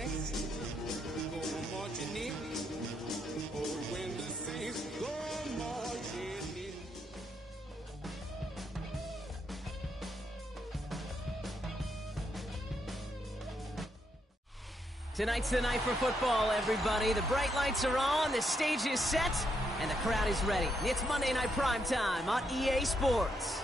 saints go marching in. Oh, when the saints go marching in. Tonight's the night for football, everybody. The bright lights are on, the stage is set, and the crowd is ready. It's Monday Night Primetime on EA Sports.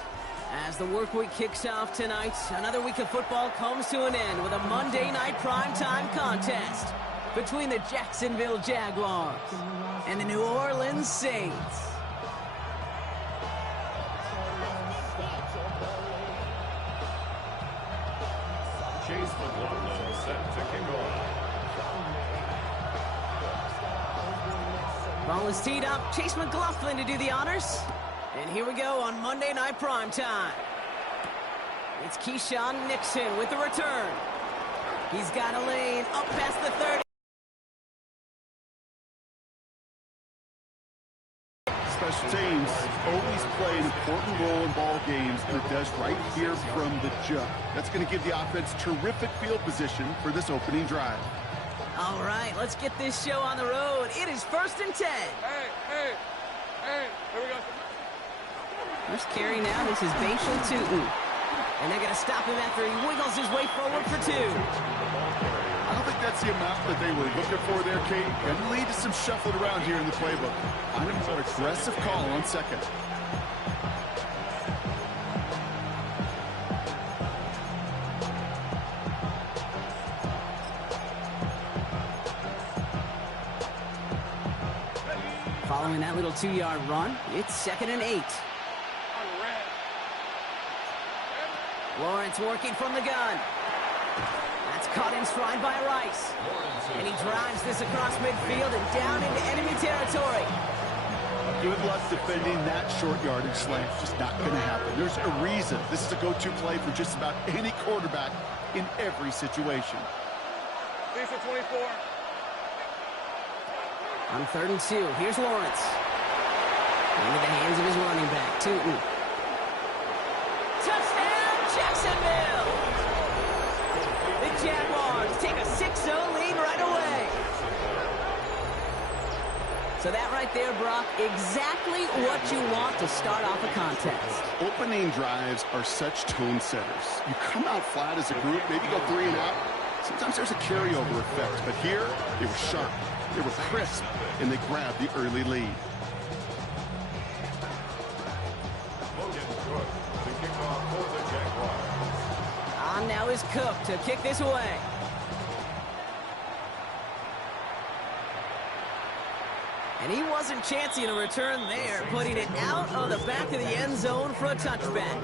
As the work week kicks off tonight, another week of football comes to an end with a Monday Night Primetime contest between the Jacksonville Jaguars and the New Orleans Saints. Chase McLaughlin set to kick off. Ball is teed up. Chase McLaughlin to do the honors. And here we go on Monday Night Primetime. It's Keyshawn Nixon with the return. He's got a lane up past the 30. Special teams always play an important role in ball games, and it does right here from the jump. That's going to give the offense terrific field position for this opening drive. All right, let's get this show on the road. It is 1st and 10. Hey, here we go. First carry now, this is Bashal Tootin. And they're going to stop him after he wiggles his way forward for 2. I don't think that's the amount that they were looking for there, Kate. Going to lead to some shuffling around here in the playbook. I'm going to put an aggressive call on second. Following that little 2-yard run, it's 2nd and 8. Lawrence working from the gun. That's caught in stride by Rice. And he drives this across midfield and down into enemy territory. Good luck defending that short yardage slant. Just not going to happen. There's a reason this is a go-to play for just about any quarterback in every situation. These are 24. On 3rd and 2, here's Lawrence. Into the hands of his running back, Tootin. Touchdown, Jacksonville! The Jaguars take a 6-0 lead right away. So that right there, Brock, exactly what you want to start off a contest. Opening drives are such tone setters. You come out flat as a group, maybe go 3 and out. Sometimes there's a carryover effect, but here they were sharp, they were crisp, and they grabbed the early lead. On now is Cook to kick this away. And he wasn't chancing a return there, putting it out of the back of the end zone for a touchback.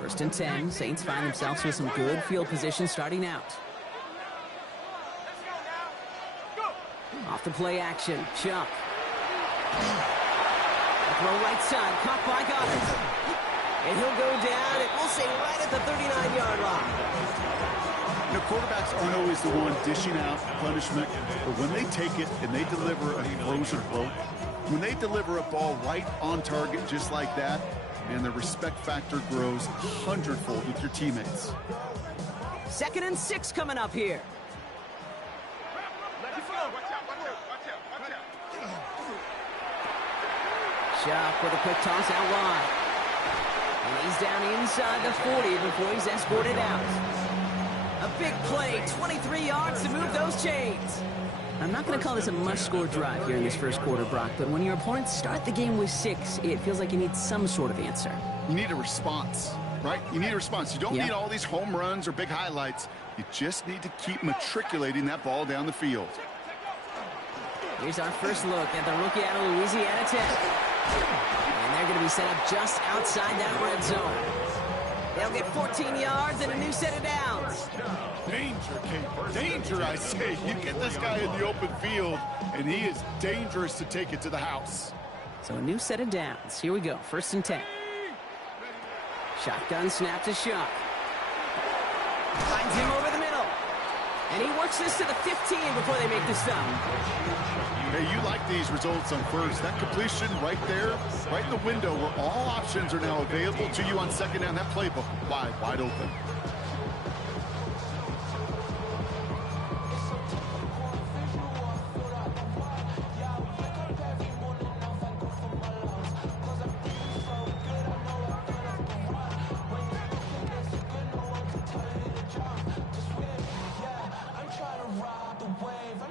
First and 10, Saints find themselves with some good field position starting out. Off the play action, Chuck. Throw right side, caught by Goddard. And he'll go down, and we'll say right at the 39-yard line. You know, quarterbacks aren't always the one dishing out punishment, but when they take it and they deliver a frozen rope, when they deliver a ball right on target just like that, and the respect factor grows 100-fold with your teammates. 2nd and 6 coming up here. Sharp with a quick toss out wide. And he's down inside the 40 before he's escorted out. A big play, 23 yards to move those chains. I'm not going to call this a must-score drive here in this first quarter, Brock, but when your opponents start the game with 6, it feels like you need some sort of answer. You need a response, right? You need a response. You don't need all these home runs or big highlights. You just need to keep matriculating that ball down the field. Here's our first look at the rookie out of Louisiana Tech. And they're going to be set up just outside that red zone. They'll get 14 yards and a new set of downs. Danger, Kate. Danger, I say. You get this guy in the open field, and he is dangerous to take it to the house. So a new set of downs. Here we go. 1st and 10. Shotgun snap to Shuck. Finds him over the middle. And he works this to the 15 before they make the stop. Hey, you like these results on first. That completion right there, right in the window where all options are now available to you on second down. That playbook wide open.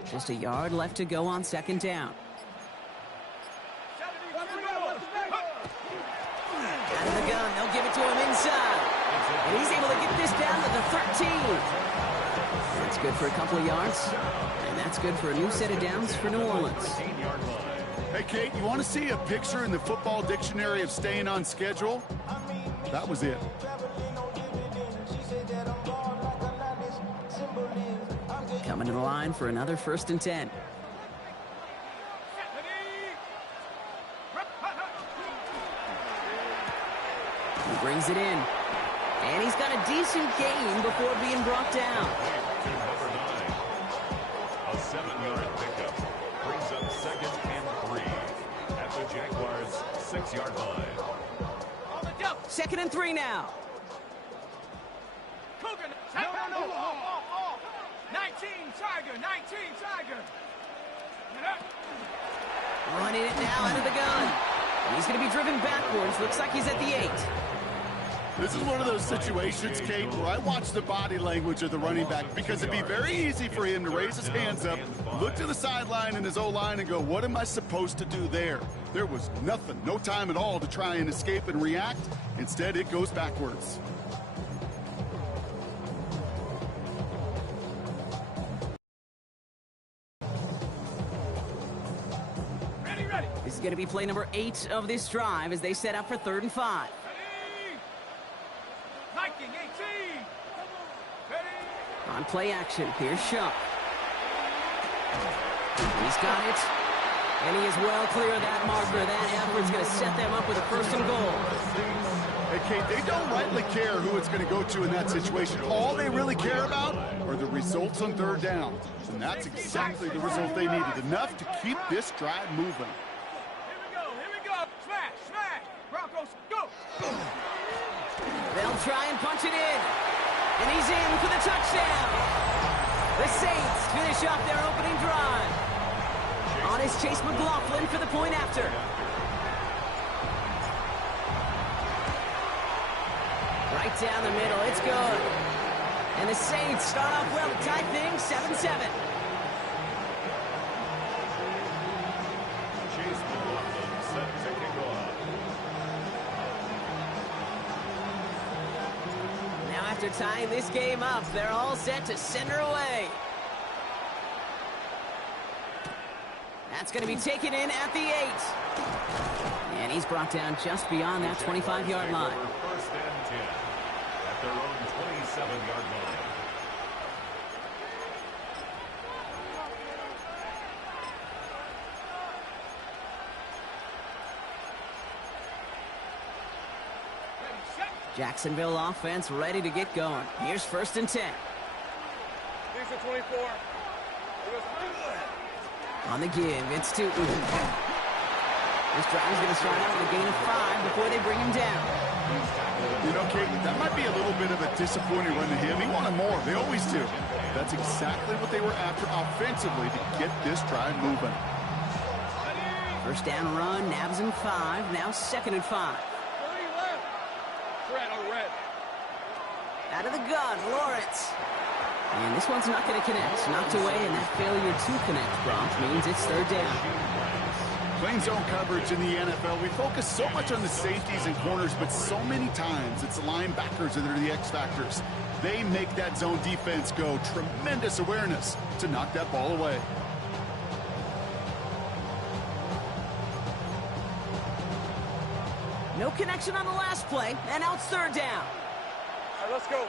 Just a yard left to go on second down. Out of the gun, they'll give it to him inside. And he's able to get this down to the 13. That's good for a couple of yards. And that's good for a new set of downs for New Orleans. Hey, Kate, you want to see a picture in the football dictionary of staying on schedule? That was it. Coming to the line for another 1st and 10. He brings it in. And he's got a decent gain before being brought down. To number 9. A 7-yard pickup brings up 2nd and 3 at the Jaguars' 6-yard line. 2nd and 3 now. 19 Tiger. Running it now out of the gun. He's going to be driven backwards. Looks like he's at the 8. This is one of those situations, Kate, where I watch the body language of the running back because it'd be very easy for him to raise his hands up, look to the sideline in his O-line and go, what am I supposed to do there? There was nothing, no time at all to try and escape and react. Instead, it goes backwards. This is going to be play number 8 of this drive as they set up for 3rd and 5. On play action, here's Shuck. He's got it. And he is well clear of that marker. That effort's going to set them up with a 1st and goal. Hey, Kate, they don't rightly care who it's going to go to in that situation. All they really care about are the results on 3rd down. And that's exactly the result they needed. Enough to keep this drive moving. Here we go. Smash. Broncos, go. They'll try and punch it in. And he's in for the touchdown. The Saints finish off their opening drive. On is Chase McLaughlin for the point after. Right down the middle, it's good. And the Saints start off well to tie things 7-7. Chase McLaughlin set to kick off. Now after tying this game up, they're all set to send her away. That's going to be taken in at the 8. And he's brought down just beyond that 25-yard line. 1st and 10 at their own 27-yard line. Jacksonville offense ready to get going. Here's 1st and 10. These are 24. On the give, it's Tootin. This drive is going to start out with a gain of 5 before they bring him down. You know, Kate, that might be a little bit of a disappointing run to him. He wanted more. They always do. That's exactly what they were after offensively to get this drive moving. 1st down run, nabs him 5. Now 2nd and 5. Red. Out of the gun, Lawrence. And this one's not going to connect. Knocked away, and that failure to connect, Bronx, means it's 3rd down. Playing zone coverage in the NFL, we focus so much on the safeties and corners, but so many times it's the linebackers that are the X factors. They make that zone defense go. Tremendous awareness to knock that ball away. No connection on the last play, and now it's 3rd down. All right, let's go.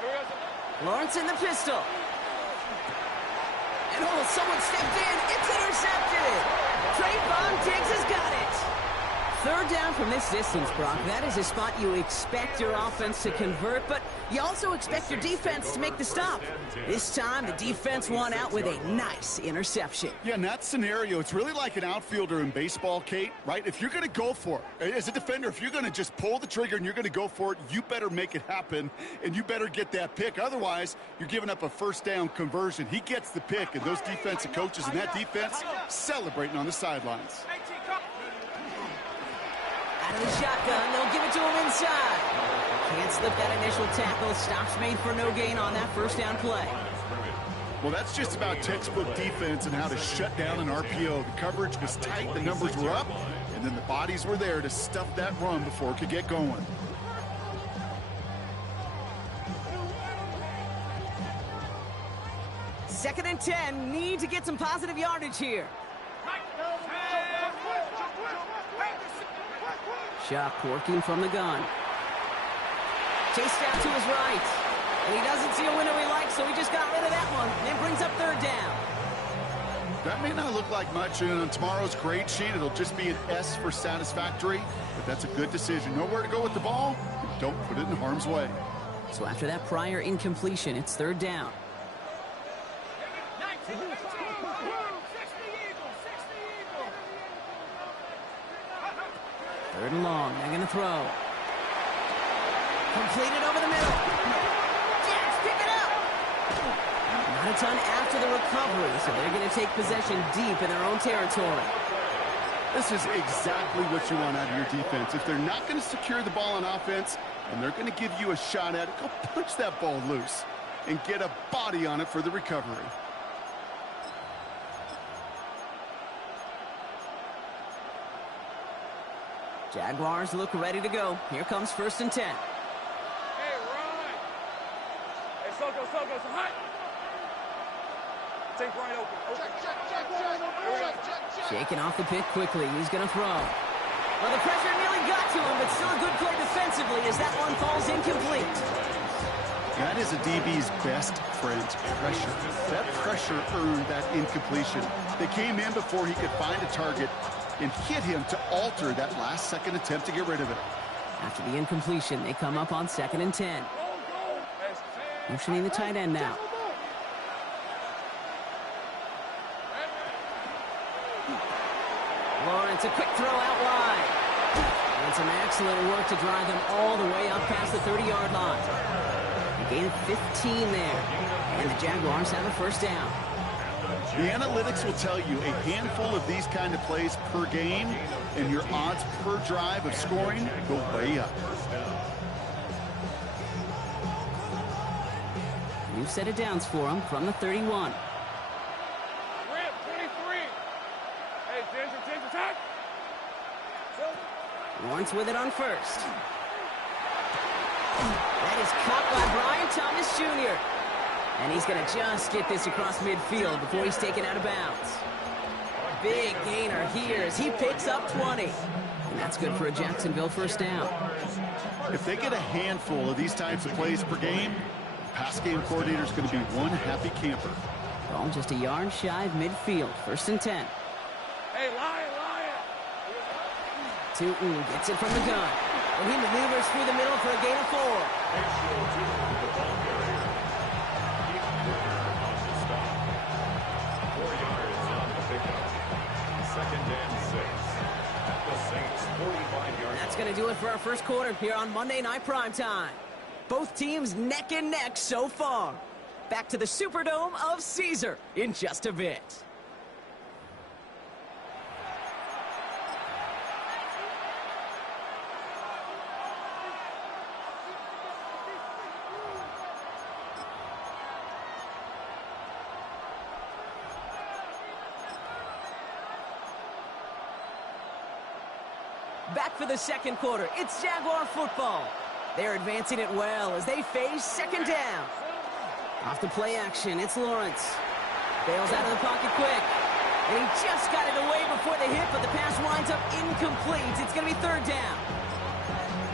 Here we go. Lawrence in the pistol. And someone stepped in. It's intercepted. Trayvon Diggs has got it. 3rd third down from this distance, Brock, that is a spot you expect your offense to convert, but you also expect your defense to make the stop. This time, the defense won out with a nice interception. Yeah, in that scenario, it's really like an outfielder in baseball, Kate, right? If you're going to go for it, as a defender, if you're going to just pull the trigger and you're going to go for it, you better make it happen, and you better get that pick. Otherwise, you're giving up a first down conversion. He gets the pick, and those defensive coaches and that defense celebrating on the sidelines. Out of the shotgun, they'll give it to him inside. Can't slip that initial tackle. Stops made for no gain on that first down play. Well, that's just about textbook defense and how to shut down an RPO. The coverage was tight, the numbers were up, and then the bodies were there to stuff that run before it could get going. Second and 10, need to get some positive yardage here. Shock working from the gun. Chased out to his right. And he doesn't see a window he likes, so he just got rid of that one. And brings up third down. That may not look like much, and on tomorrow's grade sheet, it'll just be an S for satisfactory, but that's a good decision. Know where to go with the ball, and don't put it in harm's way. So after that prior incompletion, it's third down. Third and long, they're going to throw. Completed over the middle. Jags pick it up. Not a ton after the recovery, so they're going to take possession deep in their own territory. This is exactly what you want out of your defense. If they're not going to secure the ball on offense, and they're going to give you a shot at it, go punch that ball loose and get a body on it for the recovery. Jaguars look ready to go. Here comes first and 10. Hey, Ryan. Hey, Soko, hot. Take right open. Check. Shaking off the pick quickly. He's going to throw. Well, the pressure nearly got to him, but still a good play defensively as that one falls incomplete. That is a DB's best friend, pressure. That pressure earned that incompletion. They came in before he could find a target and hit him to alter that last-second attempt to get rid of it. After the incompletion, they come up on second and 10. Motioning the tight end now. Lawrence, a quick throw out wide. And some excellent work to drive them all the way up past the 30-yard line. A gain of 15 there. And the Jaguars have a first down. The analytics will tell you a handful of these kind of plays per game, and your odds per drive of scoring go way up. New set of downs for him from the 31. Rip, 23. Hey, Ginger, attack. Lawrence with it on first. That is caught by Brian Thomas Jr. And he's going to just get this across midfield before he's taken out of bounds. Big gainer here as he picks up 20. And that's good for a Jacksonville first down. If they get a handful of these types of plays per game, the pass game coordinator is going to be one happy camper. Ball just a yard shy of midfield. First and 10. Hey, Lion. Tootin gets it from the gun. And he maneuvers through the middle for a gain of 4. That's going to do it for our first quarter here on Monday Night Primetime. Both teams neck and neck so far. Back to the Superdome of Caesar in just a bit. Back for the second quarter. It's Jaguar football. They're advancing it well as they face second down. Off the play action, it's Lawrence. Bails out of the pocket quick. And he just got it away before the hit, but the pass winds up incomplete. It's going to be third down.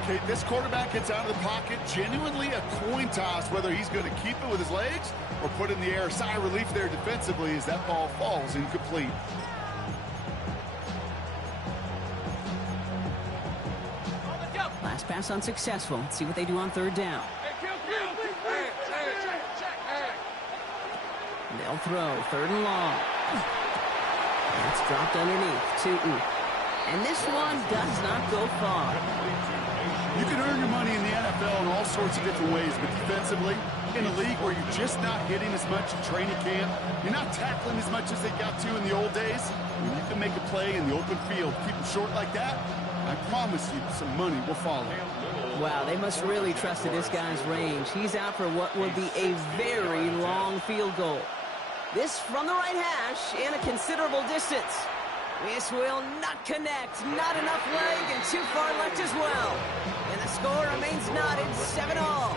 Okay, this quarterback gets out of the pocket. Genuinely a coin toss whether he's going to keep it with his legs or put it in the air. Sigh of relief there defensively as that ball falls incomplete. pass unsuccessful. Let's see what they do on third down. They'll throw, third and long. That's dropped underneath, Tootin. And this one does not go far. You can earn your money in the NFL in all sorts of different ways, but defensively, in a league where you're just not hitting as much in training camp, you're not tackling as much as they got to in the old days, when you can make a play in the open field, keep them short like that, I promise you some money will follow. Wow, they must really trust in this guy's range. He's out for what will be a very long field goal. This from the right hash in a considerable distance. This will not connect. Not enough leg and too far left as well. And the score remains knotted 7-all.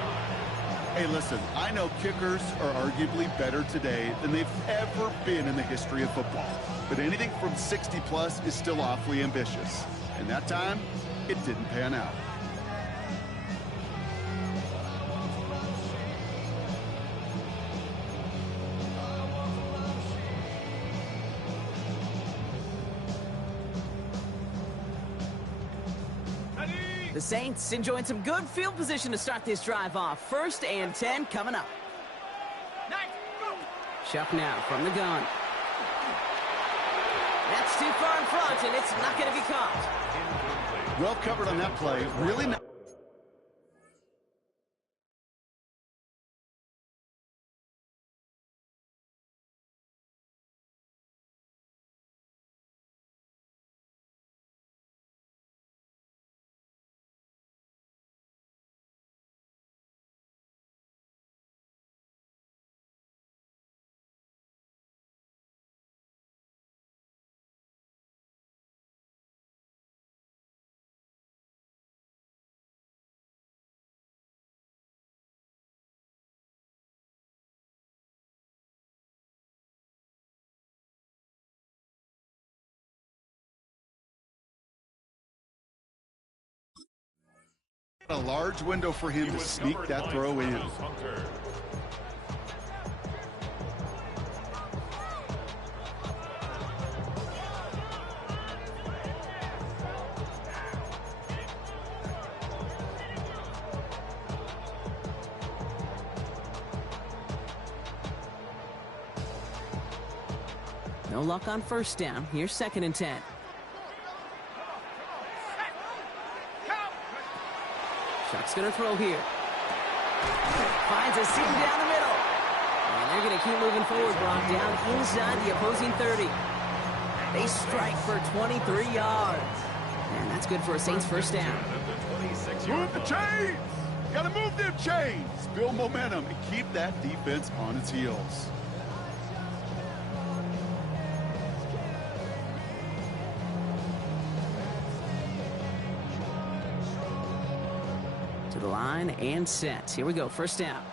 Hey, listen, I know kickers are arguably better today than they've ever been in the history of football. But anything from 60-plus is still awfully ambitious. And that time, it didn't pan out. The Saints enjoying some good field position to start this drive off. 1st and 10 coming up. Shuck now from the gun. That's too far in front, and it's not going to be caught. Well covered on that play. Really not. A large window for him to sneak that throw in. No luck on 1st down. Here's 2nd and 10. Chuck's going to throw here. Finds a seam down the middle. And they're going to keep moving forward, Brock, down inside the opposing 30. They strike for 23 yards. And that's good for a Saints 1st down. Move the chains! Gotta move them chains! Build momentum and keep that defense on its heels. To the line and set. Here we go, 1st down.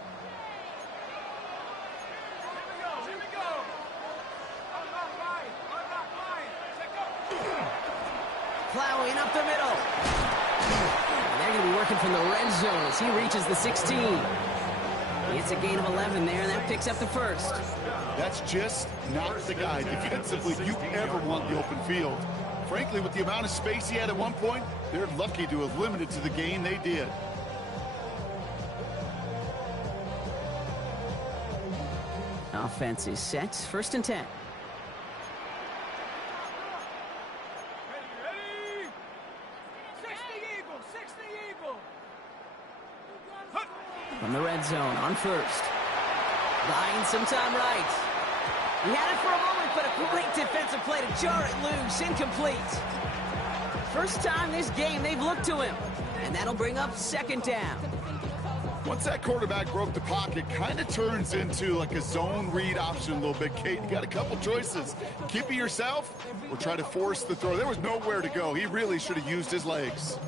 Plowing up the middle. And they're going to be working from the red zone as he reaches the 16. It's a gain of 11 there, and that picks up the 1st. That's just not the guy defensively you ever want the open field. Frankly, with the amount of space he had at one point, they're lucky to have limited to the gain they did. Offense is set. 1st and 10. From the red zone on 1st. Buying some time right. He had it for a moment, but a great defensive play to jar it loose. Incomplete. First time this game they've looked to him. And that'll bring up 2nd down. Once that quarterback broke the pocket, kind of turns into like a zone read option a little bit. Kate, you got a couple choices. Keep it yourself or try to force the throw. There was nowhere to go. He really should have used his legs.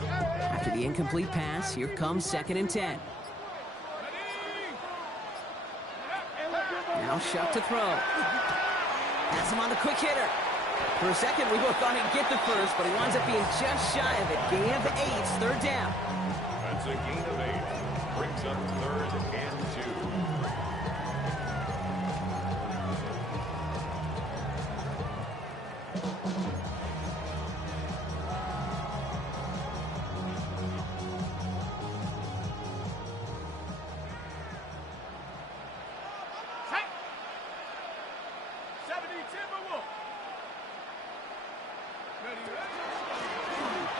After the incomplete pass, here comes 2nd and 10. Now Shuck to throw. Pass him on the quick hitter. For a second, we both thought he'd get the 1st, but he winds up being just shy of it. Gain of 8, 3rd down. That's a gain of 8. Brings up 3rd and 2.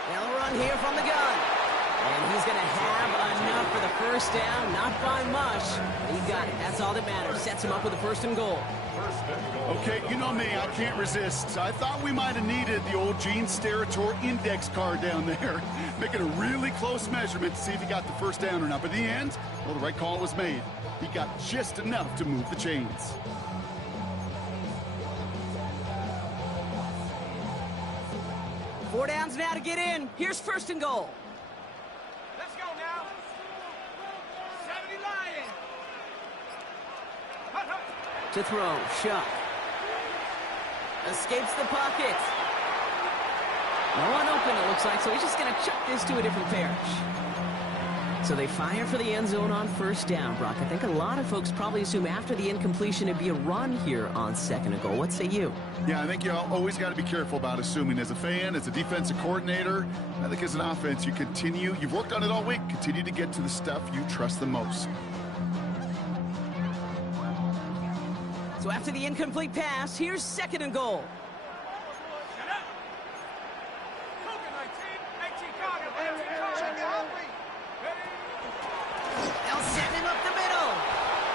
They'll run here from the gun. And he's going to have enough for the first down. Not by much, but he got it. That's all that matters. Sets him up with a 1st and goal. Okay, you know me, I can't resist. I thought we might have needed the old Gene Steratore index card down there. Making a really close measurement to see if he got the first down or not. But in the end, well, the right call was made. He got just enough to move the chains. Four downs now to get in. Here's 1st and goal. Let's go now. 70 Lion. Hut, hut. To throw, Shuck. Escapes the pocket. No one open, it looks like, so he's just going to chuck this to a different parish. So they fire for the end zone on 1st down, Brock. I think a lot of folks probably assume after the incompletion it'd be a run here on 2nd and goal. What say you? Yeah, I think you always got to be careful about assuming. As a fan, as a defensive coordinator, I think as an offense, you've worked on it all week, continue to get to the stuff you trust the most. So after the incomplete pass, here's 2nd and goal. Shut up. Coca 19. Hey, Chicago. Hey, Chicago. They'll send him up the middle.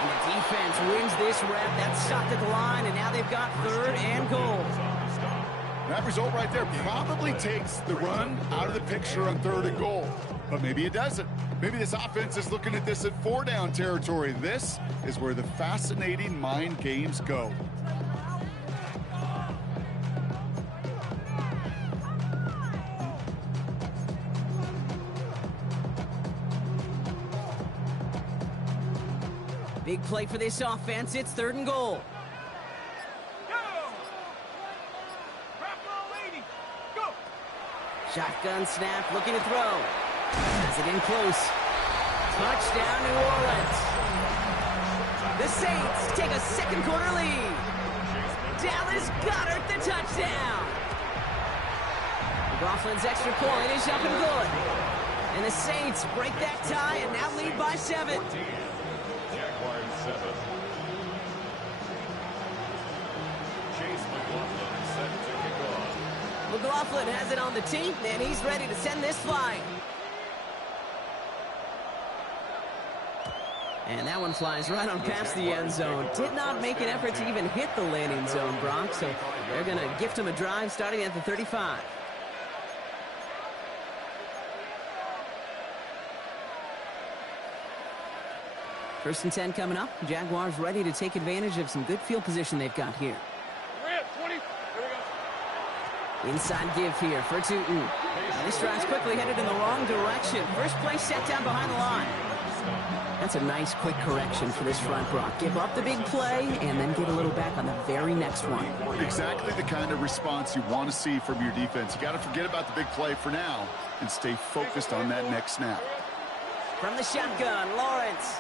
And the defense wins this rep. That's stopped at the line, and now they've got 3rd and goal. That result right there probably takes the run out of the picture on 3rd and goal. But maybe it doesn't. Maybe this offense is looking at this at 4-down territory. This is where the fascinating mind games go. Big play for this offense. It's 3rd and goal. Go. Grab ball, lady. Go. Shotgun snap, looking to throw. Has it in close. Touchdown, New Orleans. The Saints take a 2nd quarter lead. Dallas Goedert the touchdown. McLaughlin's extra point is up and good. And the Saints break that tie and now lead by 7. Jaguars 7. Chase McLaughlin set to kick off. McLaughlin has it on the tee, and he's ready to send this flying. And that one flies right on past the end zone. Did not make an effort to even hit the landing zone, Brock, so they're going to gift him a drive starting at the 35. First and 10 coming up. Jaguars ready to take advantage of some good field position they've got here. We're at 20. Here we go. Inside give here for Tootin. Now this drive's quickly headed in the wrong direction. First play set down behind the line. That's a nice quick correction for this front, Brock. Give up the big play and then get a little back on the very next one. Exactly the kind of response you want to see from your defense. You got to forget about the big play for now and stay focused on that next snap. From the shotgun, Lawrence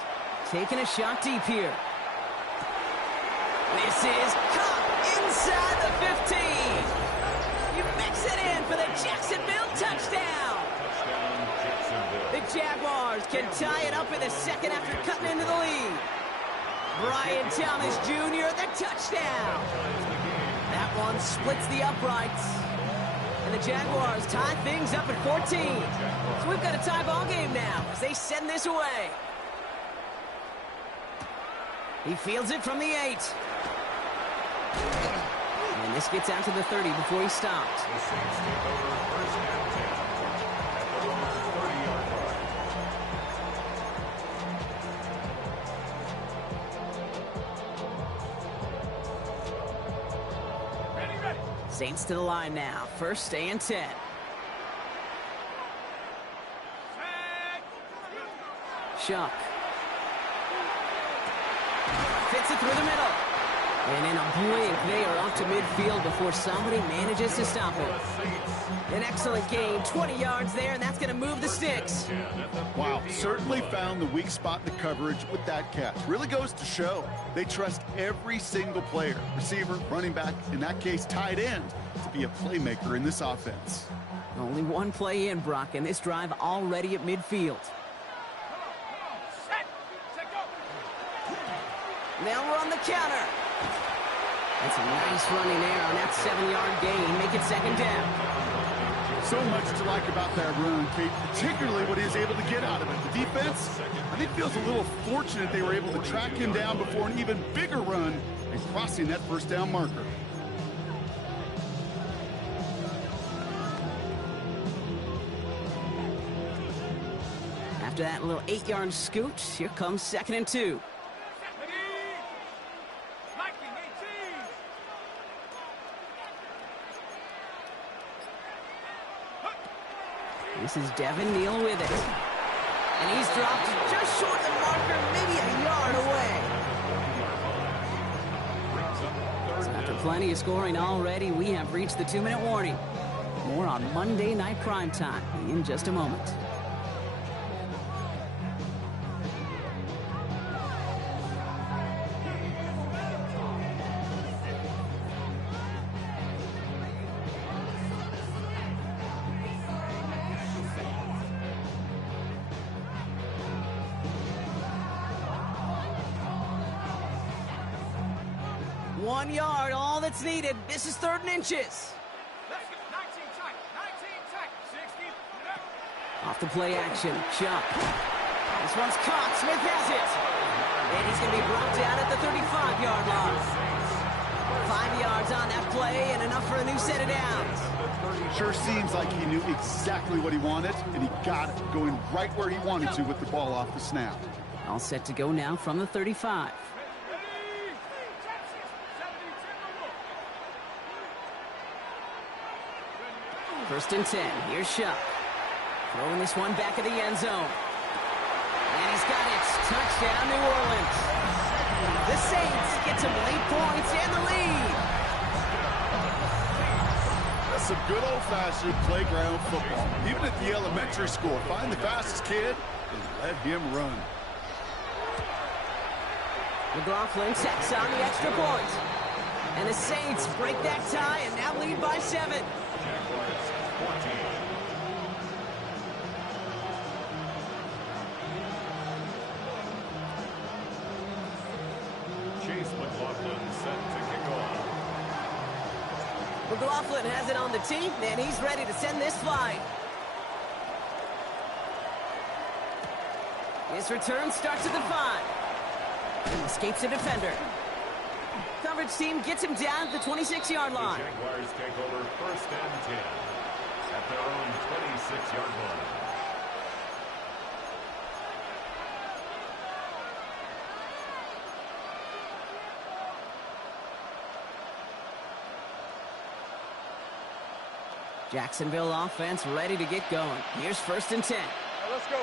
taking a shot deep here. This is caught inside the 15. You mix it in for the Jacksonville touchdown. The Jaguars can tie it up in the second after cutting into the lead. Brian Thomas Jr., the touchdown. That one splits the uprights. And the Jaguars tie things up at 14. So we've got a tie ball game now as they send this away. He fields it from the 8. And this gets out to the 30 before he stopped. The Saints take over first and 10 at the 30-yard line. Ready, ready. Saints to the line now. First and 10. Set. Shuck. Fits it through the middle. And in a blink, they are off to midfield before somebody manages to stop it. The Saints An excellent gain, 20 yards there, and that's going to move the sticks. Wow, certainly found the weak spot in the coverage with that catch. Really goes to show they trust every single player, receiver, running back, in that case, tight end, to be a playmaker in this offense. Only one play in, Brock, and this drive already at midfield. Now we're on the counter. That's a nice running there on that 7-yard gain. Make it second down. So much to like about that run, Kate, particularly what he was able to get out of it. The defense, I think, feels a little fortunate they were able to track him down before an even bigger run and crossing that first down marker. After that little 8-yard scoot, here comes 2nd and 2. This is Devin Neal with it. And he's dropped just short of the marker, maybe a yard away. So after plenty of scoring already, we have reached the 2-minute warning. More on Monday Night Primetime in just a moment. One yard, all that's needed. This is 3rd and inches. 19 tight, 60. Off the play action, Chuck. This one's caught, Smith has it. And he's going to be brought down at the 35-yard line. 5 yards on that play and enough for a new set of downs. Sure seems like he knew exactly what he wanted, and he got it, going right where he wanted to with the ball off the snap. All set to go now from the 35. First and 10. Here's Shuck. Throwing this one back of the end zone. And he's got it. Touchdown, New Orleans. The Saints get some late points and the lead. That's some good old-fashioned playground football. Even at the elementary school, find the fastest kid and let him run. McLaughlin sets on the extra point. And the Saints break that tie and now lead by 7. Chase McLaughlin set to kick off. McLaughlin has it on the tee, and he's ready to send this flying. His return starts at the 5. And escapes a defender. Coverage team gets him down at the 26-yard line. The Jaguars take over 1st and 10 at their own 26-yard line. Jacksonville offense ready to get going. Here's 1st and 10. Right, let's go.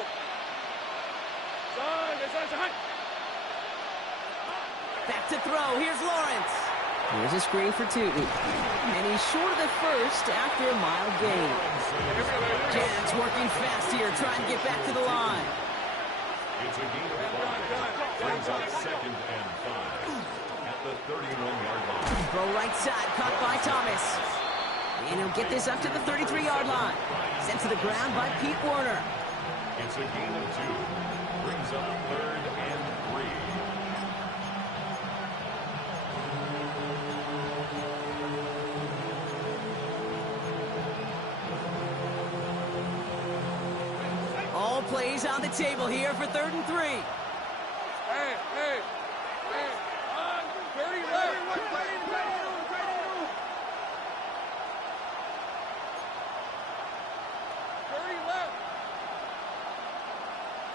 Back to throw. Here's Lawrence. Here's a screen for Tootin. And he's short of the first after a mile gain. Jags working fast here, trying to get back to the line. It's a gain of 5. Brings up 2nd and 5 at the 31-yard line. Throw right side, caught by Thomas. And he'll get this up to the 33-yard line. Sent to the ground by Pete Werner. It's a gain of 2. Brings up 3rd and 3. All plays on the table here for 3rd and 3. Hey. 30 left. 30 left.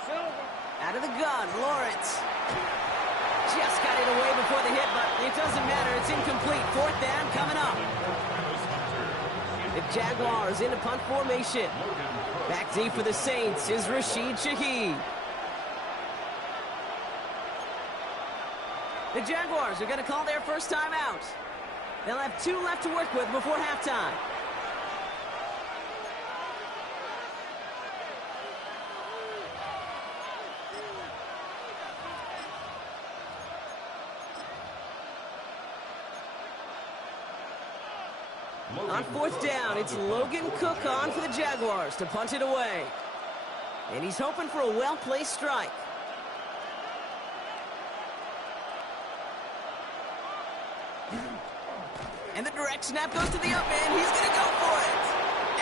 Silver. Out of the gun, Lawrence. Just got it away before the hit, but it doesn't matter. It's incomplete. 4th down coming up. The Jaguars in a punt formation. Back deep for the Saints is Rashid Shaheed. The Jaguars are going to call their first time out. They'll have 2 left to work with before halftime. On fourth down, it's Logan Cook on for the Jaguars to punt it away. And he's hoping for a well-placed strike. And the direct snap goes to the up man. He's going to go for it.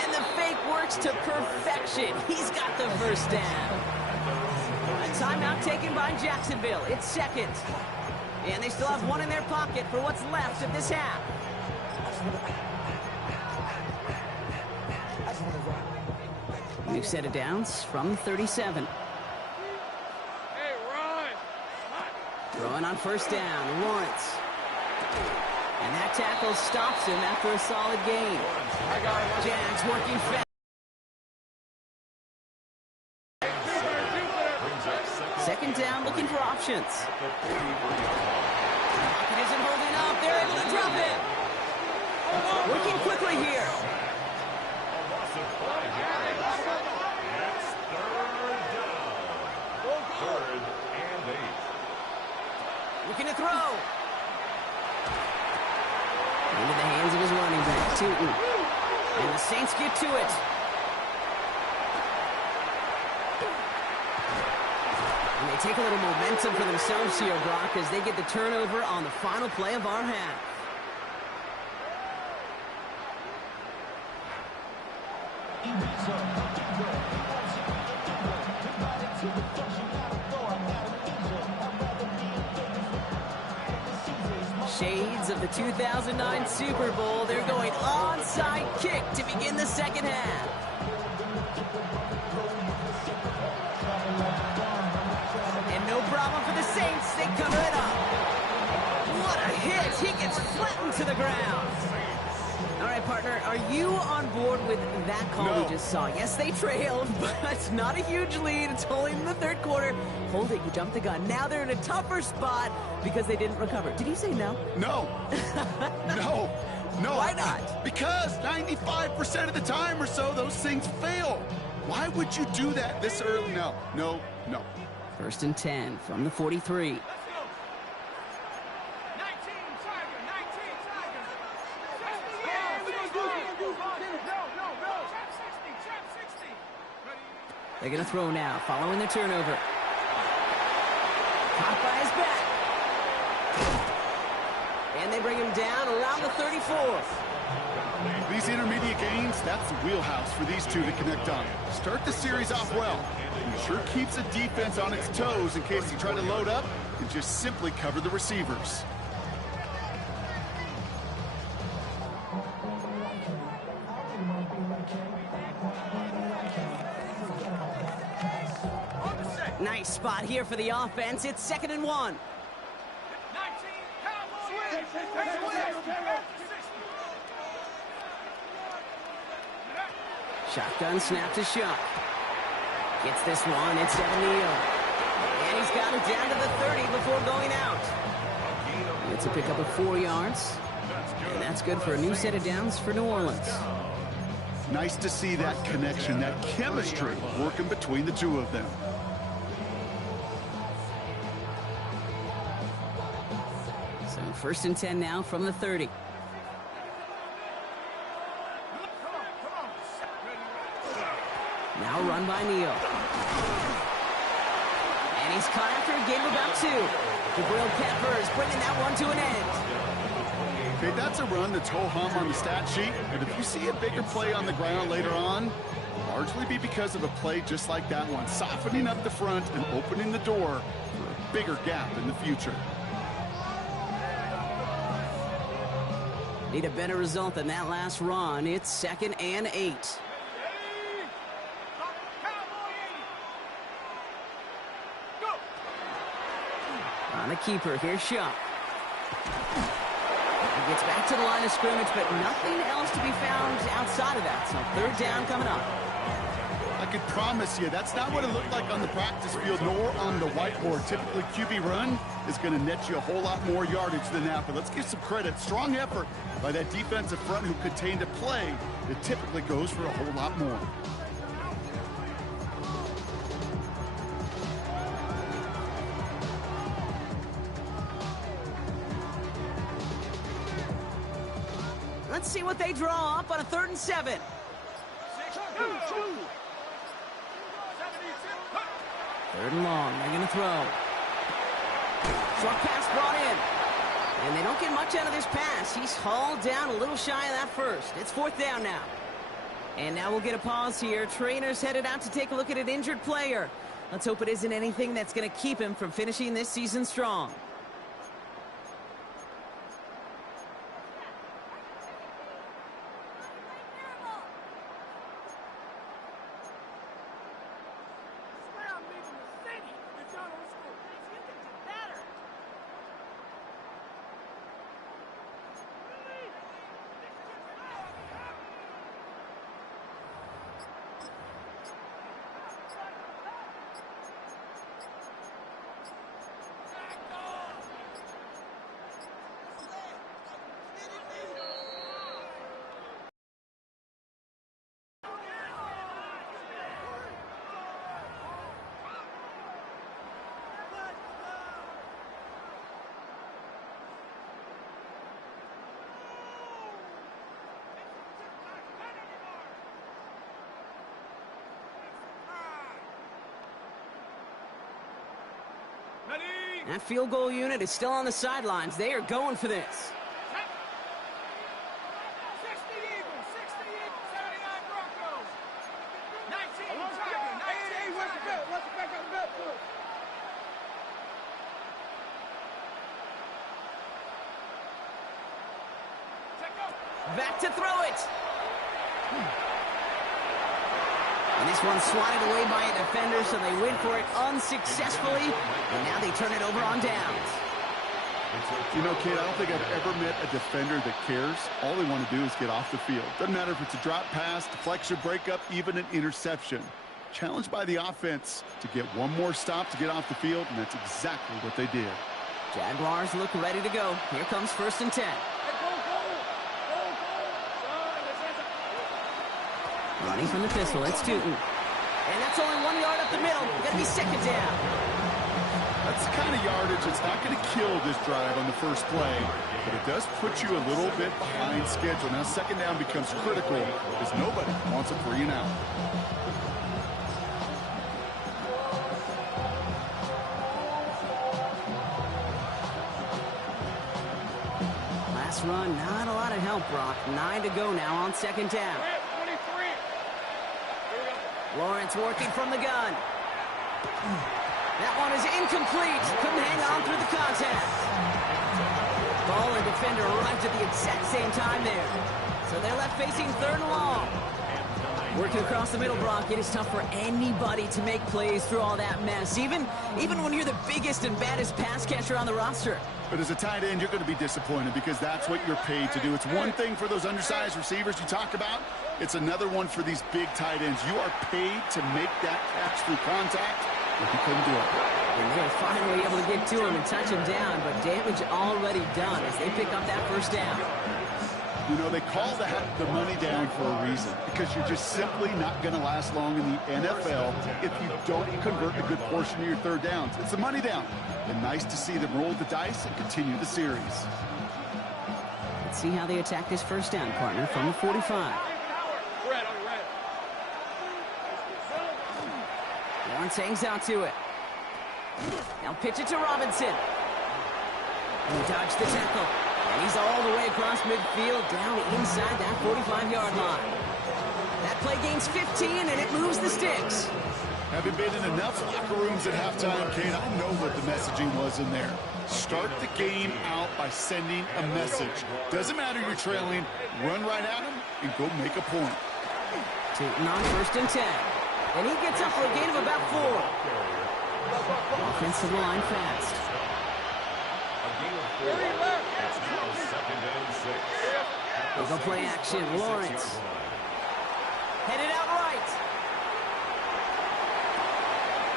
And the fake works to perfection. He's got the first down. A timeout taken by Jacksonville. It's second. And they still have one in their pocket for what's left of this half. New set of downs from 37. Hey, run! Throwing on first down, Lawrence. And that tackle stops him after a solid gain. Jags working fast. Second down, looking for options. Pocket isn't holding up. They're able to drop it. Working quickly here. Third and 8. Looking to throw. Into the hands of his running back, Tootin. And the Saints get to it. And they take a little momentum for themselves here, Brock, as they get the turnover on the final play of our half. Shades of the 2009 Super Bowl. They're going onside kick to begin the second half. And no problem for the Saints. They cover it up. What a hit. He gets flattened to the ground. All right, partner, are you on board with that call we just saw? Yes, they trailed, but it's not a huge lead. It's only in the third quarter. Holding, he jumped the gun. Now they're in a tougher spot because they didn't recover. Did you say no? No. No. Why not? Because 95% of the time or so, those things fail. Why would you do that this early? No. First and 10 from the 43. 19 Tiger, 19 Tiger. Trap 60. They're going to throw now, following the turnover. Caught by his back. And they bring him down around the 34. These intermediate gains, that's the wheelhouse for these two to connect on. Start the series off well. It sure keeps the defense on its toes in case you try to load up and just simply cover the receivers. Nice spot here for the offense. It's 2nd and 1. 19 Cowboys. Shotgun snap to Shuck. Gets this one. It's Devin Neal. And he's got it down to the 30 before going out. It's a pickup of 4 yards. And that's good for a new set of downs for New Orleans. Nice to see that connection, that chemistry working between the two of them. So first and 10 now from the 30. Now run by Neal. And he's caught after a game of about 2. The Grilled Peppers bringing that one to an end. Okay, that's a run that's ho-hum on the stat sheet, but if you see a bigger play on the ground later on, it'll largely be because of a play just like that one, softening up the front and opening the door for a bigger gap in the future. Need a better result than that last run. It's 2nd and 8. On the keeper, here's Shuck. He gets back to the line of scrimmage, but nothing else to be found outside of that. So 3rd down coming up. I could promise you, that's not what it looked like on the practice field nor on the whiteboard. Typically, QB run is going to net you a whole lot more yardage than that. But let's give some credit. Strong effort by that defensive front who contained a play that typically goes for a whole lot more. Let's see what they draw up on a 3rd and 7. 3rd and long. They're going to throw. Short pass brought in. And they don't get much out of this pass. He's hauled down a little shy of that first. It's 4th down now. And now we'll get a pause here. Trainer's headed out to take a look at an injured player. Let's hope it isn't anything that's going to keep him from finishing this season strong. That field goal unit is still on the sidelines. They are going for this. 60 Eagles, 79 Broncos. 19 Tigers, 19 Tigers. Let's back up the belt. Back to throw it. And this one's swatted away by a defender, so they went for it unsuccessfully. And now they turn it over on downs. You know, kid, I don't think I've ever met a defender that cares. All they want to do is get off the field. Doesn't matter if it's a drop pass, deflection, breakup, even an interception. Challenged by the offense to get one more stop to get off the field, and that's exactly what they did. Jaguars look ready to go. Here comes 1st and 10. Running from the pistol, it's Tootin. And that's only 1 yard up the middle. Gonna be 2nd down. That's the kind of yardage that's not going to kill this drive on the first play, but it does put you a little bit behind schedule. Now 2nd down becomes critical because nobody wants a 3 and out. Last run, not a lot of help, Brock. 9 to go now on 2nd down. Lawrence working from the gun. That one is incomplete. Couldn't hang on through the contact. Ball and defender arrived at the exact same time there. So they're left facing 3rd and long. Working across the middle, Brock, it is tough for anybody to make plays through all that mess, even when you're the biggest and baddest pass catcher on the roster. But as a tight end, you're going to be disappointed because that's what you're paid to do. It's one thing for those undersized receivers you talk about. It's another one for these big tight ends. You are paid to make that catch through contact, but you couldn't do it. And they're finally able to get to him and touch him down, but damage already done as they pick up that 1st down. You know, they call that the money down for a reason, because you're just simply not going to last long in the NFL if you don't convert a good portion of your 3rd downs. It's the money down. And nice to see them roll the dice and continue the series. Let's see how they attack this 1st down, partner, from the 45. Lawrence hangs out to it. Now pitch it to Robinson. He dodged the tackle. And he's all the way across midfield, down inside that 45-yard line. That play gains 15, and it moves the sticks. Having been in enough locker rooms at halftime, Kate, I know what the messaging was in there. Start the game out by sending a message. Doesn't matter you're trailing, run right at them and go make a point. Tootin on 1st and 10. And he gets up for a gain of about 4. Offensive line fast. We'll go play action. Lawrence. Headed out right.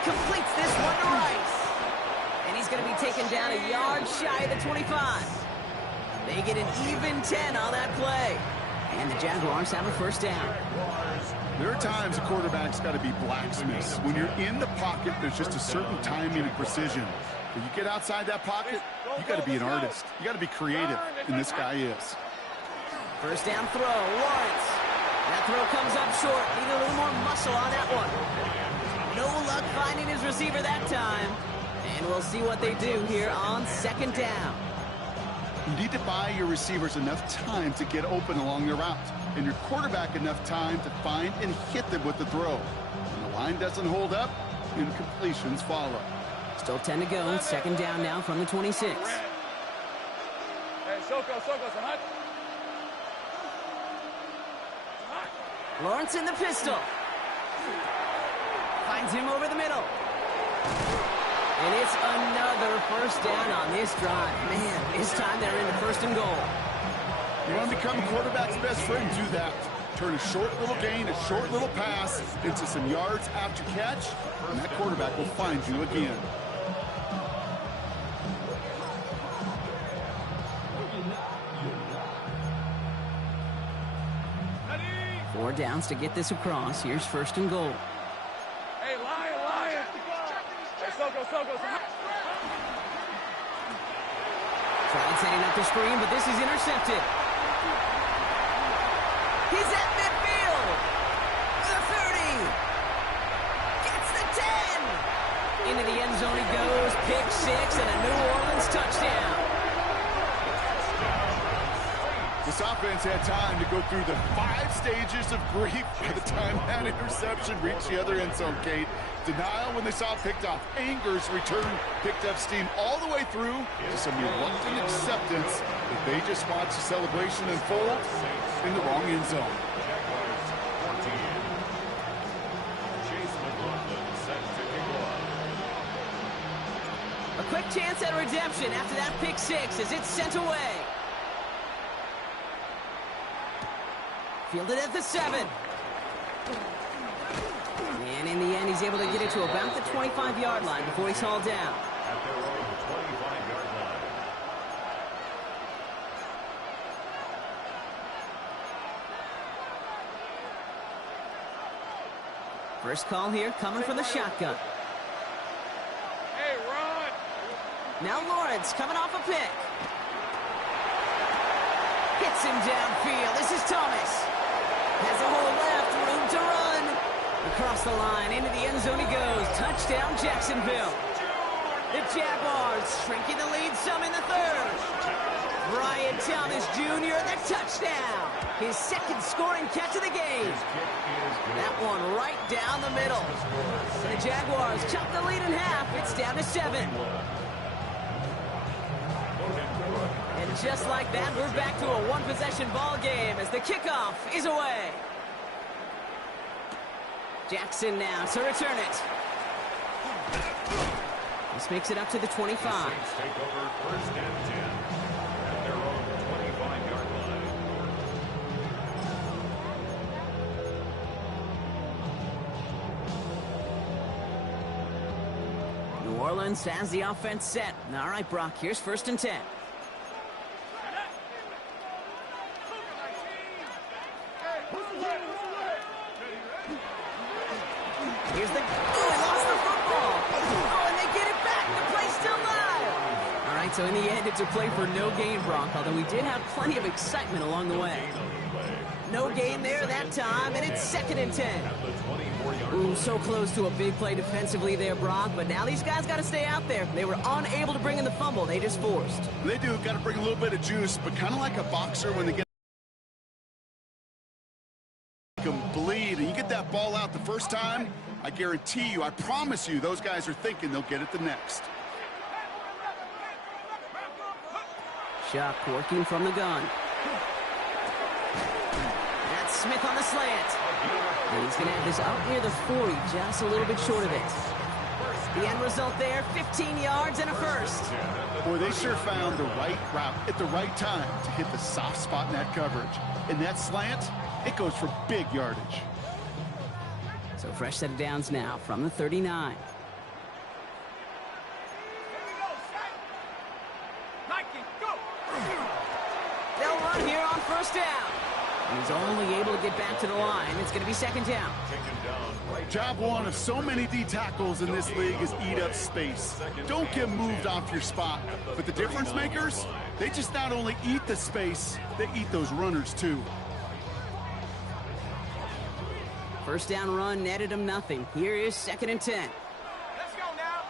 Completes this one to Rice. And he's going to be taken down a yard shy of the 25. They get an even 10 on that play. And the Jaguars have a 1st down. There are times a quarterback's got to be blacksmiths. When you're in the pocket, there's just a certain timing and precision. When you get outside that pocket, you got to be an artist. You got to be creative, and this guy is. First down throw, Lawrence. That throw comes up short. Need a little more muscle on that one. No luck finding his receiver that time. And we'll see what they do here on second down. You need to buy your receivers enough time to get open along their route, and your quarterback enough time to find and hit them with the throw. When the line doesn't hold up, incompletions follow. Still 10 to go. Second down now from the 26. Hey, Soko, Sahat. Lawrence in the pistol. Finds him over the middle. And it's another first down on this drive. Man, this time they're in the first and goal. You want to become a quarterback's best friend, do that. Turn a short little gain, a short little pass into some yards after catch, and that quarterback will find you again. Four downs to get this across. Here's first and goal. Hey, Lion. Hey, Soko, Sahat. Tried setting up the screen, but this is intercepted. He's at midfield. The 30. Gets the 10. Into the end zone he goes. Pick six and a New Orleans touchdown. This offense had time to go through the 5 stages of grief by the time that interception reached the other end zone gate. Denial when they saw it picked off. Anger's return picked up steam all the way through to some reluctant acceptance that they just watched the celebration unfold in the wrong end zone. A quick chance at redemption after that pick six as it's sent away. Fielded at the 7. And in the end, he's able to get it to about the 25-yard line before he's hauled down. At their own 25-yard line. First call here coming from the shotgun. Hey, run. Now Lawrence coming off a pick. Hits him downfield. This is Thomas. Has a hole left, room to run. Across the line, into the end zone he goes. Touchdown, Jacksonville. The Jaguars shrinking the lead some in the third. Brian Thomas Jr., the touchdown. His second scoring catch of the game. That one right down the middle. And the Jaguars chop the lead in half. It's down to 7. And just like that, we're back to a one-possession ball game as the kickoff is away. Jackson now to return it. This makes it up to the 25. Saints take over first and 10 at their own 25-yard line. New Orleans has the offense set. All right, Brock, here's first and 10. Here's the... Oh, he lost the football. Oh, and they get it back. The play's still live. All right, so in the end, it's a play for no gain, Brock, although we did have plenty of excitement along the way. No gain there that time, and it's second and 10. Ooh, so close to a big play defensively there, Brock, but now these guys got to stay out there. They were unable to bring in the fumble they just forced. They do got to bring a little bit of juice, but kind of like a boxer when they get them bleed, and you get that ball out the first time, I guarantee you, I promise you, those guys are thinking they'll get it the next. Shock working from the gun. That's Smith on the slant. And he's going to have this out near the 40, just a little bit short of it. The end result there, 15 yards and a first. Boy, they sure found the right route at the right time to hit the soft spot in that coverage. And that slant, it goes for big yardage. So fresh set of downs now from the 39. They'll run here on first down. He's only able to get back to the line. It's going to be second down. Job one of so many D tackles in this league is eat up space. Don't get moved off your spot. But the difference makers, they just not only eat the space, they eat those runners too. First down run netted him nothing. Here is second and 10. Let's go now.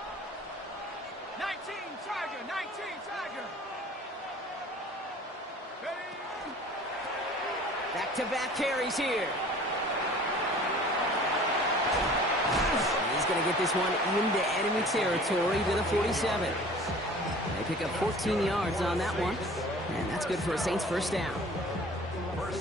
19 Tiger, 19 Tiger. Back-to-back carries here. He's going to get this one into enemy territory to the 47. They pick up 14 yards on that one, and that's good for a Saints first down.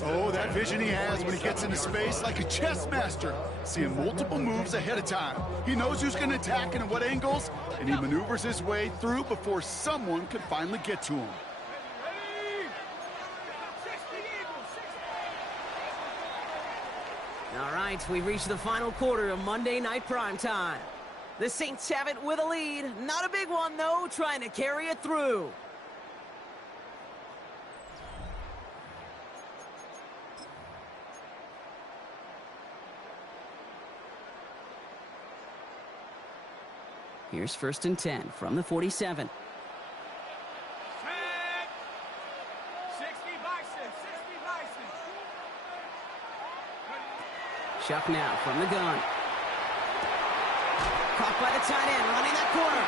Oh, that vision he has when he gets into space like a chess master, seeing multiple moves ahead of time. He knows who's going to attack and at what angles, and he maneuvers his way through before someone can finally get to him. All right, we've reached the final quarter of Monday Night Primetime. The Saints have it with a lead. Not a big one, though, trying to carry it through. Here's first and 10 from the 47. Chuck now from the gun. Caught by the tight end, running that corner.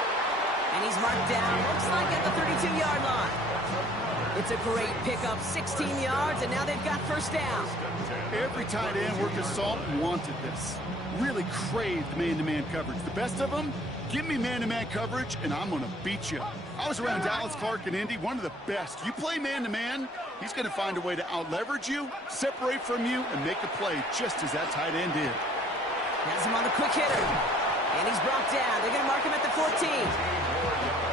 And he's marked down, looks like at the 32-yard line. It's a great pickup, 16 yards, and now they've got first down. Every tight end worth his salt wanted this. Really craved man-to-man coverage. The best of them, give me man-to-man coverage, and I'm going to beat you. I was around Dallas Clark and Indy, one of the best. You play man-to-man, he's going to find a way to out-leverage you, separate from you, and make a play just as that tight end did. Has him on a quick hitter. And he's brought down. They're going to mark him at the 14.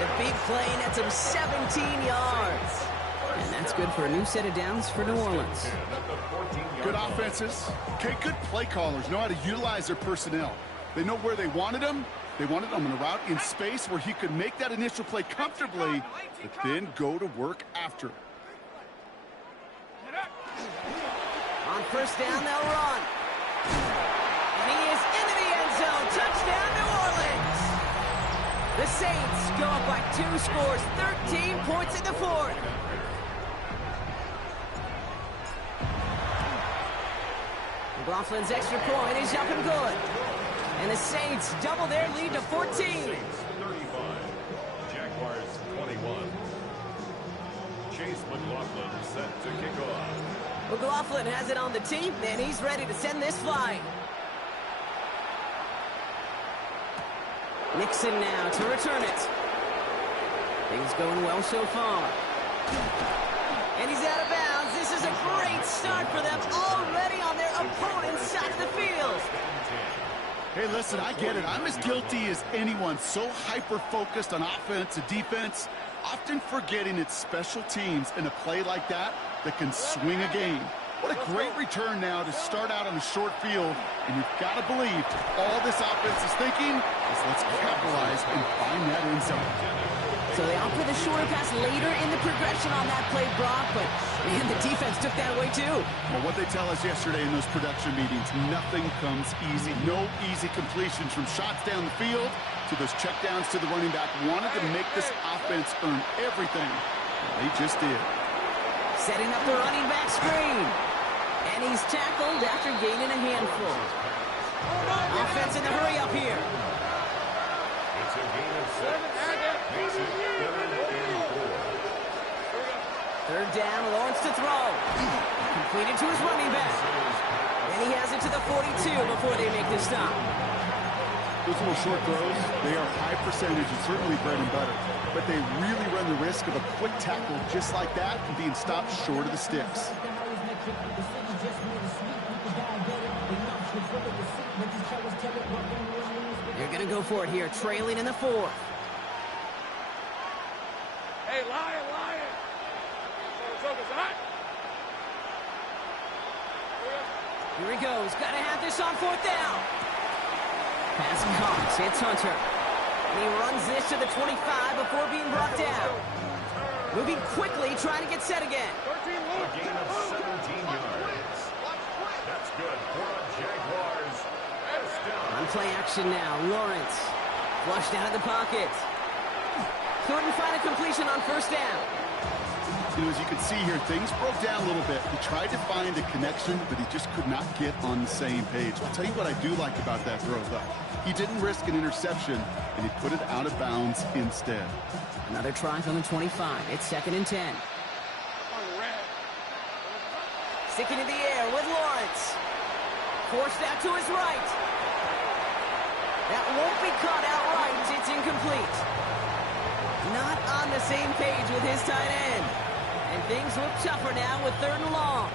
The big play nets him 17 yards. And that's good for a new set of downs for New Orleans. Good offenses. Okay, good play callers know how to utilize their personnel. They know where they wanted them. They wanted him on a route in space where he could make that initial play comfortably, but then go to work after. On first down, they'll run. And he is into the end zone. Touchdown, New Orleans. The Saints go up by 2 scores, 13 points in the fourth. McLaughlin's extra point is up and good. And the Saints double their lead to 14. Saints 35, Jaguars 21. Chase McLaughlin set to kick off. McLaughlin has it on the team, and he's ready to send this flying. Nixon now to return it. Things going well so far. And he's out of bounds. This is a great start for them, already on their opponent's side of the field. Hey, listen, I get it. I'm as guilty as anyone. So hyper-focused on offense and defense, often forgetting it's special teams in a play like that that can swing a game. What a great return now to start out on a short field. And you've got to believe all this offense is thinking is let's capitalize and find that end zone. So they opt for the shorter pass later in the progression on that play, Brock, but man, the defense took that away too. Well, what they tell us yesterday in those production meetings, nothing comes easy. No easy completions from shots down the field to those checkdowns to the running back. Wanted to make this offense earn everything. They just did. Setting up the running back screen. And he's tackled after gaining a handful. Offense in the hurry up here. It's a gain of 6. Makes it 3rd and 4. Third down, Lawrence to throw. Completed to his running back. And he has it to the 42 before they make the stop. Those little short throws, they are high percentage and certainly bread and butter. But they really run the risk of a quick tackle just like that and being stopped short of the sticks. They're going to go for it here, trailing in the 4th. Hey, lion. Here he goes. Got to have this on 4th down. Pass caught. It's Hunter. And he runs this to the 25 before being brought down. Moving quickly, trying to get set again. A gain of 17 yards. play action now. Lawrence flushed out of the pocket. Couldn't find a completion on first down. You know, as you can see here, things broke down a little bit. He tried to find a connection, but he just could not get on the same page. I'll tell you what I do like about that throw, though. He didn't risk an interception, and he put it out of bounds instead. Another try from the 25. It's 2nd and 10. Sticking in the air with Lawrence. Forced out to his right. That won't be caught outright. It's incomplete. Not on the same page with his tight end. And things look tougher now with 3rd and long.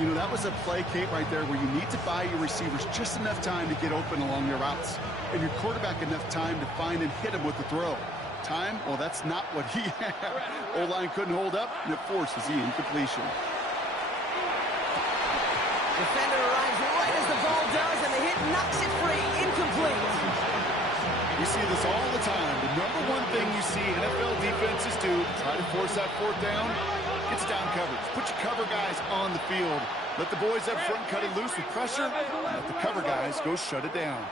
You know, that was a play, Kate, right there where you need to buy your receivers just enough time to get open along their routes. And your quarterback enough time to find and hit him with the throw. Time? Well, that's not what he had. O-line couldn't hold up, and it forces the incompletion. Defender arrives right as the ball does, and the hit knocks it free. Incomplete. You see this all the time. The number one thing you see NFL defenses do, try to force that 4th down, it's down coverage. Put your cover guys on the field. Let the boys up front cut it loose with pressure. Let the cover guys go shut it down.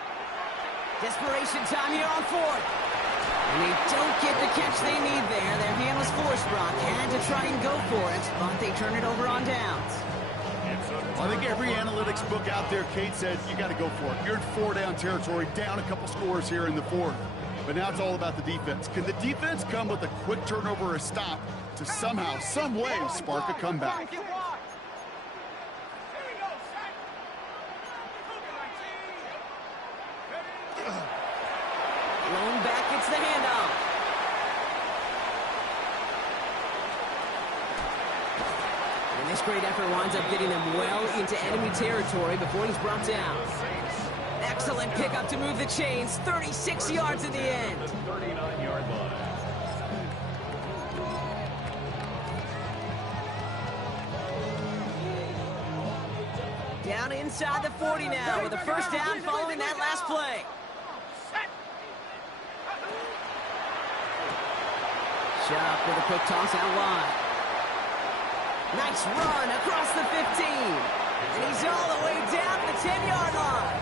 Desperation time here on 4th. And they don't get the catch they need there. Their hand was forced, Brock. Had to try and go for it, but they turn it over on downs. I think every analytics book out there, Kate, said you got to go for it. You're in 4-down territory, down a couple scores here in the 4th. But now it's all about the defense. Can the defense come with a quick turnover or a stop to somehow, some way, spark a comeback? Blown back, it's the handoff. And this great effort winds up getting them well into enemy territory before he's brought down. Excellent pickup to move the chains. 36 yards in the end. 39-yard line. Down inside the 40 now with a first down following that last play. Shot with a quick toss out wide. Nice run across the 15. And he's all the way down to the 10-yard line.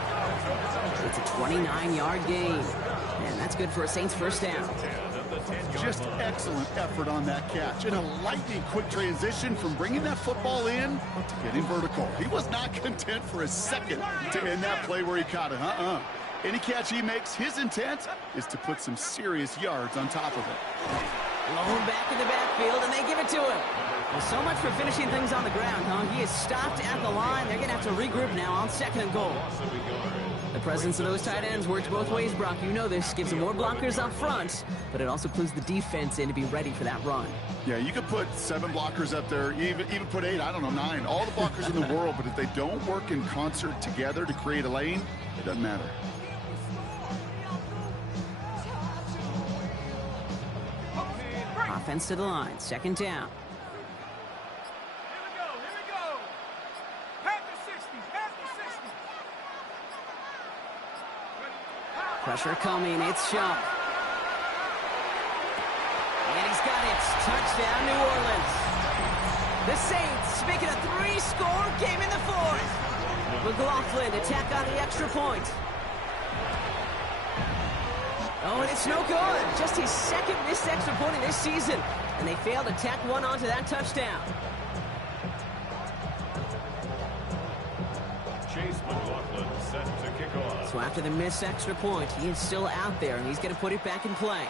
It's a 29-yard gain. And that's good for a Saints first down. Just excellent effort on that catch. And a lightning quick transition from bringing that football in to getting vertical. He was not content for a second to end that play where he caught it. Any catch he makes, his intent is to put some serious yards on top of it. Blown back in the backfield, and they give it to him. Well, so much for finishing things on the ground, huh? He is stopped at the line. They're going to have to regroup now on 2nd and goal. The presence of those tight ends works both ways, Brock. You know this. Gives them more blockers up front, but it also clues the defense in to be ready for that run. Yeah, you could put 7 blockers up there, even put 8, I don't know, 9. All the blockers in the world, but if they don't work in concert together to create a lane, it doesn't matter. Offense to the line. 2nd down. Here we go. Pass the 60. Pressure coming. It's Shump. And he's got it. Touchdown, New Orleans. The Saints make it a 3-score game in the 4th. McLaughlin attack on the extra point. Oh, and it's no good. Just his 2nd missed extra point in this season. And they failed to tack one onto that touchdown. Chase McLaughlin set to kick off. So after the missed extra point, he is still out there, and he's going to put it back in play.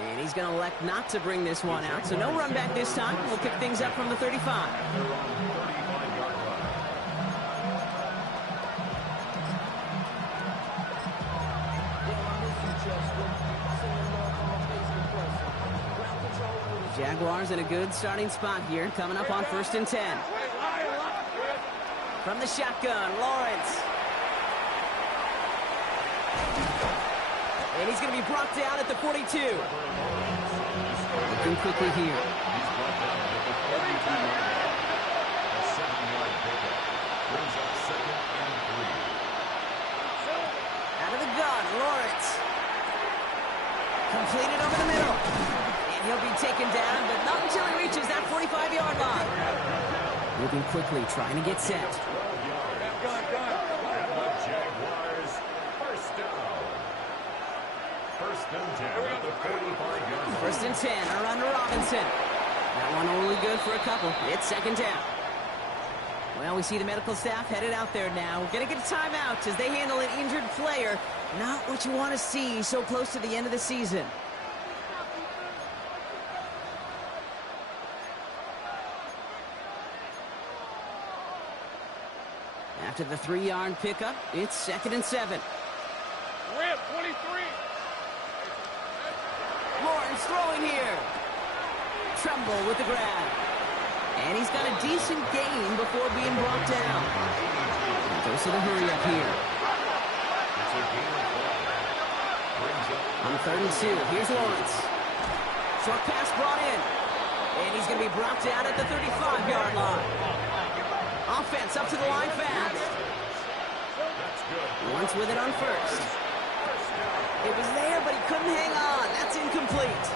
And he's going to elect not to bring this one out. So no run back this time. We'll pick things up from the 35. They're on the 35-yard line. Jaguars in a good starting spot here, coming up on 1st and 10. From the shotgun, Lawrence. And he's going to be brought down at the 42. Looking quickly here. He's brought down at the 42-yard line. A 7-yard pickup brings up 2nd and 3. Out of the gun, Lawrence. Completed over the middle. And he'll be taken down, but not until he reaches that 45-yard line. Moving quickly, trying to get set. And the Jaguars, first down. First and 10 at the 45-yard line. First and 10 are under Robinson. That one only good for a couple. It's second down. Well, we see the medical staff headed out there now. We're going to get a timeout as they handle an injured player. Not what you want to see so close to the end of the season. After the 3-yard pickup, it's second and 7. Rip, 23. Lawrence throwing here. Tremble with the grab. And he's got a decent gain before being brought down. Goes to the hurry up here. It's a gain of 5. Brings up On third and 2, here's Lawrence. Short pass brought in. And he's going to be brought down at the 35-yard line. Offense up to the line fast. That's good. Lawrence with it on first. It was there, but he couldn't hang on. That's incomplete.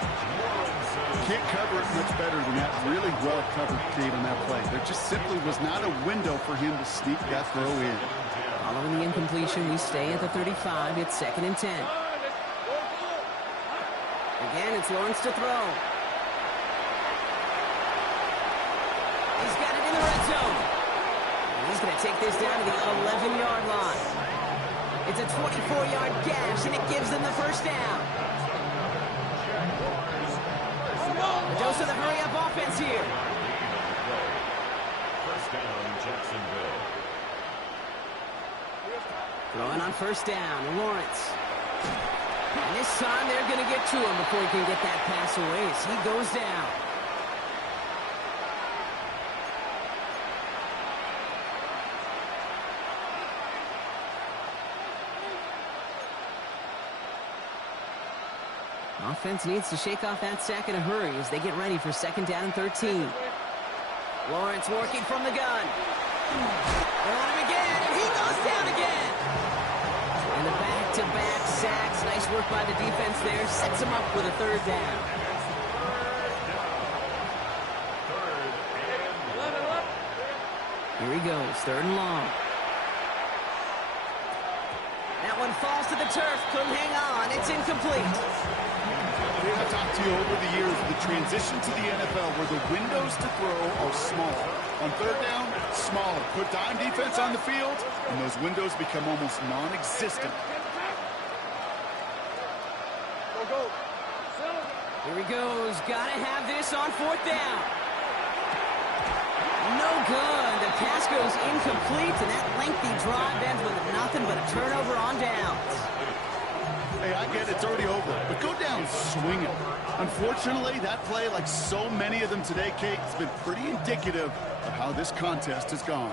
Can't cover it much better than that. Really well covered, Dave, on that play. There just simply was not a window for him to sneak that throw in. Following the incompletion, we stay at the 35. It's second and 10. Again, it's Lawrence to throw. He's got it in the red zone. And he's going to take this down to the 11-yard line. It's a 24-yard gash, and it gives them the first down. A dose of the hurry-up offense here. First down, Jacksonville. Throwing on first down, Lawrence. And this time they're going to get to him before he can get that pass away as he goes down. Offense needs to shake off that sack in a hurry as they get ready for second down and 13. Lawrence working from the gun. They're on him again, and he goes down again. And the back-to-back sacks. Nice work by the defense there. Sets him up with a third down. Here he goes, third and long. That one falls to the turf. Couldn't hang on. It's incomplete. I've talked to you over the years, the transition to the NFL where the windows to throw are smaller. On third down, smaller. Put dime defense on the field, and those windows become almost non-existent. Here he goes. Gotta have this on fourth down. No good. The pass goes incomplete, and that lengthy drive ends with nothing but a turnover on downs. Hey, I get it's already over, but go down swinging. Unfortunately, that play, like so many of them today, Kate, has been pretty indicative of how this contest has gone.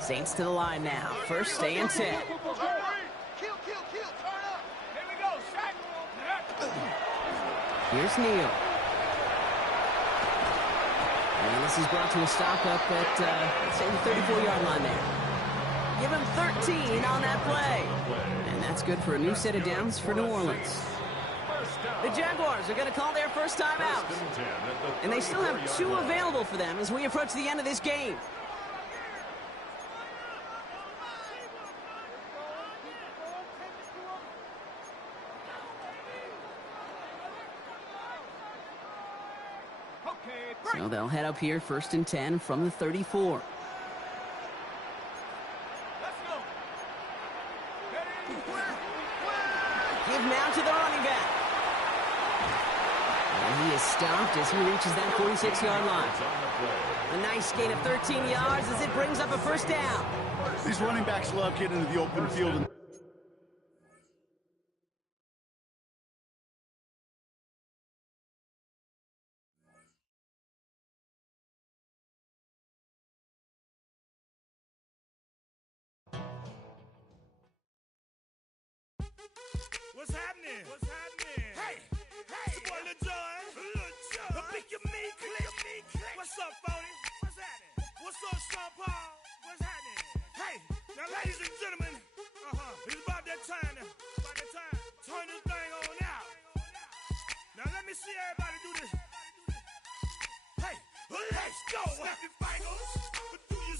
Saints to the line now. First and 10. Kill, turn up. Here we go, sack. Here's Neal. And this is brought to a stop up at, let's say, the 34-yard line there. Give him 13 on that play. And that's good for a new set of downs for New Orleans. The Jaguars are going to call their first time out. And they still have 2 available for them as we approach the end of this game. So they'll head up here first and 10 from the 34. Give now to the running back. And he is stopped as he reaches that 46-yard line. A nice gain of 13 yards as it brings up a first down. These running backs love getting into the open field. And What's happening? What's happening? Hey, it's your boy Lil Jon. The pick your me click. What's up, Phony? What's happening? What's up, Sean Paul? What's happening? Hey, now ladies and gentlemen, it's about that time now. About that time. Turn this thing on out. Now let me see everybody do this. Hey, let's go. Snap your fingers, but do your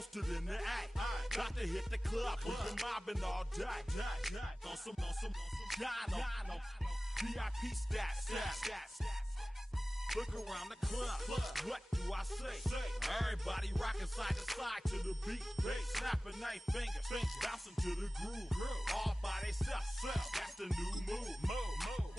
posted in the act. Got to hit the club, we've been mobbing all day. On some Dino, VIP stats. Look around the club, what do I say? Everybody rocking side to side to the beat. Snapping their fingers, bouncing to the groove. All by themselves, that's the new move.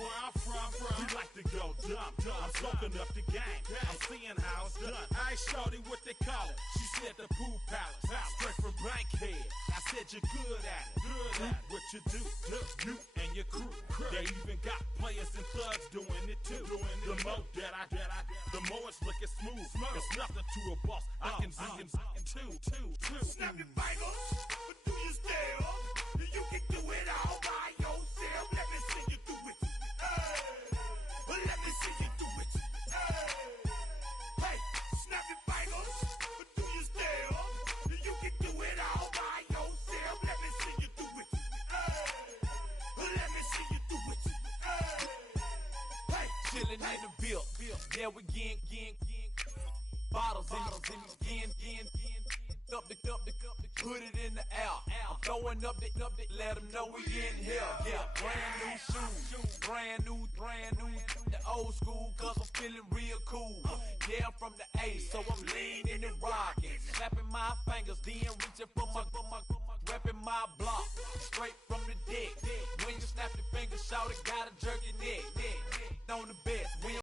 Where I'm from, we like to go dumb. I'm soaking up the game, I'm seeing how it's done. I ain't shorty what they call it. She said the pool palace, straight from Bankhead. I said you're good at it. What you do, you and your crew. They even got players and thugs doing it too. The more that the more it's looking smooth. It's nothing to a boss. I can see two. Snap your fingers, but do you still? You can do it all by yourself. Let me see you do it. Let me see you do it. Hey, snap your fingers, but do you still? You can do it all by yourself. Let me see you do it. Let me see you do it. Hey, chillin' in the bill. Yeah, we getting bottles in again. Up the put it in the air. I'm throwing up the, let them know we in here. Yeah, brand new shoes, brand new. The old school, cause I'm feeling real cool. Yeah, I'm from the A, so I'm leaning and rocking. Snapping my fingers, then reaching for my repping my block. Straight from the deck. When you snap your fingers, shout it, gotta jerk your neck.